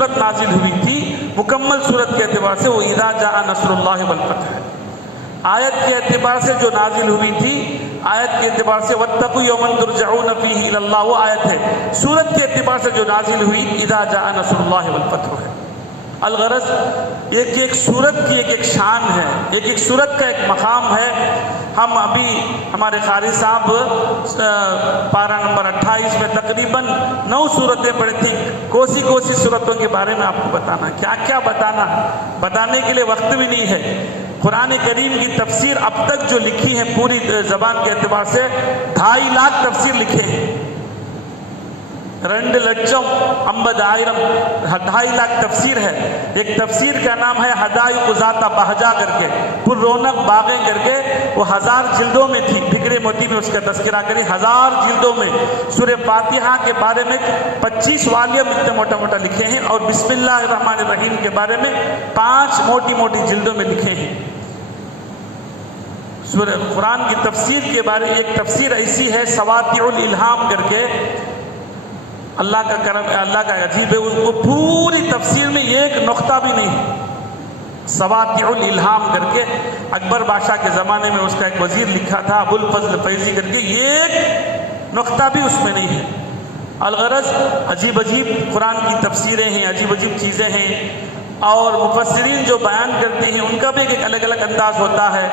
صورت نازل ہوئی تھی مکمل صورت کے اعتبار سے وہ اذا جاء نصر اللہ والفتح ہے. آیت کے اعتبار سے جو نازل ہوئی تھی آیت کے اعتبار سے واتقوا یوما ترجعون فیہ الی اللہ وہ آیت ہے. صورت کے اعتبار سے جو نازل ہوئی اذا جاء نصر اللہ والفتح ہے. الغرض ایک ایک صورت کی ایک ایک شان ہے, ایک ایک صورت کا ایک مقام ہے. ہم ابھی ہمارے قاری صاحب پارہ نمبر 28 میں تقریباً 9 صورتیں پڑھی تھی. کوسی کوسی صورتوں کے بارے میں آپ کو بتانا ہے, کیا کیا بتانا ہے, بتانے کے لیے وقت بھی نہیں ہے. قرآن کریم کی تفسیر اب تک جو لکھی ہے پوری زبان کے اعتبار سے 2.5 لاکھ تفسیر لکھے ہیں. 2,50,000 2.5 لاکھ تفسیر ہے. ایک تفسیر کا نام ہے حدائق ذات بہجہ کر کے, پر رونق باغیں کر کے, وہ 1000 جلدوں میں تھی. فکر موتی میں اس کا تذکرہ کری 1000 جلدوں میں. سورہ فاتحہ کے بارے میں 25 والیوم اتنے موٹا موٹا لکھے ہیں, اور بسم اللہ الرحمن الرحیم کے بارے میں 5 موٹی موٹی جلدوں میں لکھے ہیں. سورہ قرآن کی تفسیر کے بارے میں ایک تفسیر ایسی ہے سواطع الالہام کر کے, اللہ کا کرم ہے, اللہ کا عجیب ہے, اس کو پوری تفسیر میں ایک نقطہ بھی نہیں. سواطع الالہام کر کے اکبر بادشاہ کے زمانے میں اس کا ایک وزیر لکھا تھا ابو الفضل فیضی کر کے, ایک نقطہ بھی اس میں نہیں ہے. الغرض عجیب عجیب قرآن کی تفسیریں ہیں, عجیب عجیب چیزیں ہیں, اور مفسرین جو بیان کرتے ہیں ان کا بھی ایک الگ الگ انداز ہوتا ہے.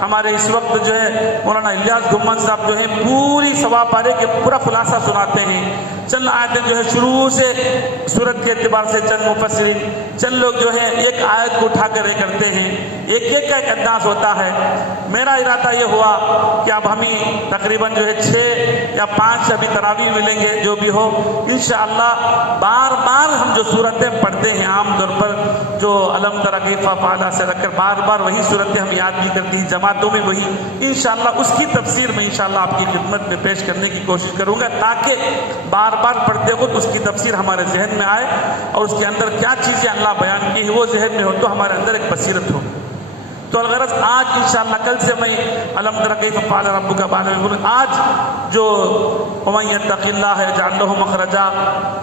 ہمارے اس وقت جو ہے مولانا الیاس گھمن صاحب جو ہے پوری سوا پارے کے پورا خلاصہ سناتے ہیں. چند آیتیں جو ہے شروع سے صورت کے اعتبار سے چند مفسرین, چند لوگ جو ہے ایک آیت کو اٹھا کر کرتے ہیں. ایک ایک کا ایک انداز ہوتا ہے. میرا ارادہ یہ ہوا کہ اب ہمیں تقریباً جو ہے 6 یا 5 ابھی تراویح ملیں گے, جو بھی ہو انشاءاللہ بار بار ہم جو صورتیں پڑھتے ہیں عام طور پر جو علم تر کیف فعل سے رکھ کر بار بار وہی صورتیں ہم یاد بھی کرتی ہیں جماعتوں میں, وہی انشاءاللہ اس کی تفسیر میں انشاءاللہ آپ کی خدمت میں پیش کرنے کی کوشش کروں گا, تاکہ بار بار پڑھتے وقت اس کی تفسیر ہمارے ذہن میں آئے, اور اس کے اندر کیا چیزیں اللہ بیان کی ہے وہ ذہن میں ہو تو ہمارے اندر ایک بصیرت ہو. تو الغرض آج انشاءاللہ کل سے میں علم تر کیف فعل ربک کے بارے میں بولوں. آج جو ومن یتق اللہ یجعل لہ مخرجا,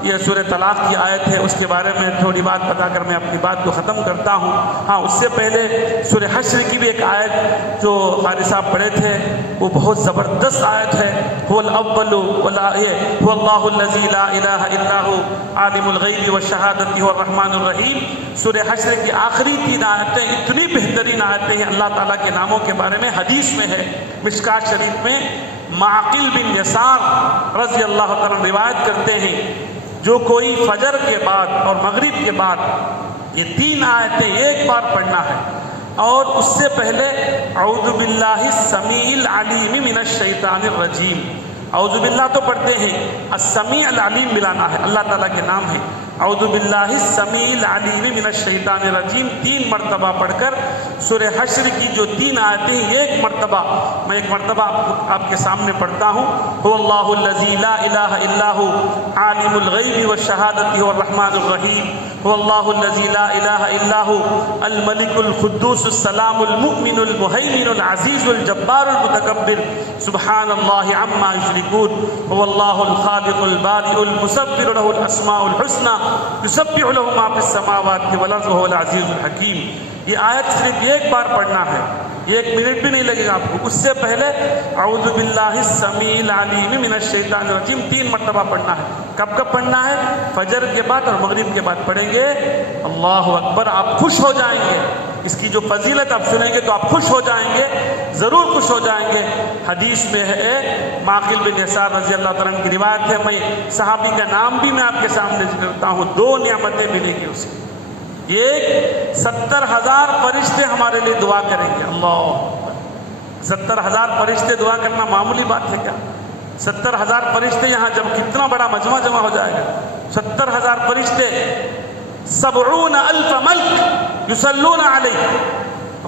یہ سورہ طلاق کی آیت ہے, اس کے بارے میں تھوڑی بات بتا کر میں اپنی بات کو ختم کرتا ہوں. ہاں, اس سے پہلے سورہ حشر کی بھی ایک آیت جو قاری صاحب پڑھے تھے وہ بہت زبردست آیت ہے. هو الاول هو اللہ الذی لا الہ الا هو عالم الغیب والشہادۃ هو الرحمن الرحیم. سورہ حشر کی آخری 3 آیتیں اتنی بہترین آیتیں ہیں اللہ تعالیٰ کے ناموں کے بارے میں. حدیث میں ہے مشکات شریف میں, معقل بن یسار رضی اللہ تعالیٰ روایت کرتے ہیں جو کوئی فجر کے بعد اور مغرب کے بعد یہ 3 آیتیں ایک بار پڑھنا ہے, اور اس سے پہلے اعوذ باللہ السمیع العلیم من الشیطان الرجیم, اعوذ باللہ تو پڑھتے ہیں, السمیع العلیم ملانا ہے, اللہ تعالیٰ کے نام ہے. اعوذ باللہ السمیع العلیم من الشیطان الرجیم 3 مرتبہ پڑھ کر سورہ حشر کی جو 3 آیتیں ہیں ایک مرتبہ, میں ایک مرتبہ آپ کے سامنے پڑھتا ہوں. هو اللہ الذی لا الہ الا هو عالم الغیب والشہادۃ هو الرحمن الرحیم. هو اللہ الذی لا الہ الا هو الملک القدوس السلام المؤمن المہیمن العزیز الجبار المتکبر سبحان اللہ عما یشرکون. هو اللہ الخالق البارئ المصور له الاسماء الحسنى یسبح له ما فی السماوات والارض وهو العزیز الحکیم. یہ آیت صرف ایک بار پڑھنا ہے, 1 منٹ بھی نہیں لگے گا آپ کو. اس سے پہلے اعوذ باللہ السمیع العلیم من الشیطان الرجیم 3 مرتبہ پڑھنا ہے. کب کب پڑھنا ہے؟ فجر کے بعد اور مغرب کے بعد پڑھیں گے. اللہ اکبر, آپ خوش ہو جائیں گے. اس کی جو فضیلت آپ سنیں گے تو آپ خوش ہو جائیں گے, ضرور خوش ہو جائیں گے. حدیث میں ہے معقل بن یسار رضی اللہ تعالیٰ عنہ کی روایت ہے, میں صحابی کا نام بھی میں آپ کے سامنے ذکر کرتا ہوں. 2 نعمتیں ملیں گی اسے. ایک 70,000 فرشتے ہمارے لیے دعا کریں گے. اللہ, 70,000 فرشتے دعا کرنا معمولی بات ہے کیا؟ 70,000 فرشتے یہاں جب کتنا بڑا مجمع جمع ہو جائے گا. 70,000 فرشتے 70,000 ملک یصلون علیہ.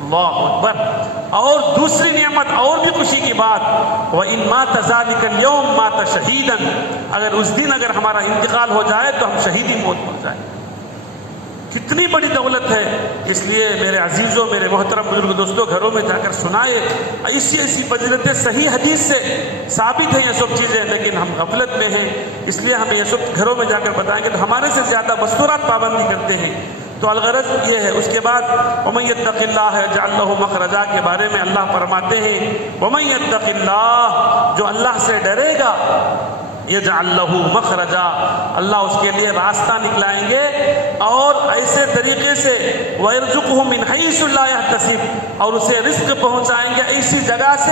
اللہ اکبر. اور دوسری نعمت اور بھی خوشی کی بات, وَإِن مَاتَ ذَلِكَ الْيَوْمَ مَاتَ شَهِيدًا, اگر اس دن اگر ہمارا انتقال ہو جائے تو ہم شہیدی موت ہو جائیں. کتنی بڑی دولت ہے. اس لیے میرے عزیزوں، میرے محترم بزرگ دوستوں، گھروں میں جا کر سنائے. ایسی فضیلتیں صحیح حدیث سے ثابت ہیں یہ سب چیزیں، لیکن ہم غفلت میں ہیں. اس لیے ہم یہ سب گھروں میں جا کر بتائیں گے تو ہمارے سے زیادہ مستورات پابندی کرتے ہیں. تو الغرض یہ ہے. اس کے بعد وَمَن يَتَّقِ اللَّهَ يَجْعَل لَّهُ مَخْرَجًا کے بارے میں اللہ فرماتے ہیں وَمَن يَتَّقِ اللَّهَ، جو اللہ سے ڈرے گا، يَجْعَل لَّهُ مَخْرَجًا، اللہ اس کے لیے راستہ نکلائیں گے اور ایسے طریقے سے وَيَرْزُقْهُ مِنْ حَيْثُ لَا يَحْتَسِبُ، اور اسے رزق پہنچائیں گے ایسی جگہ سے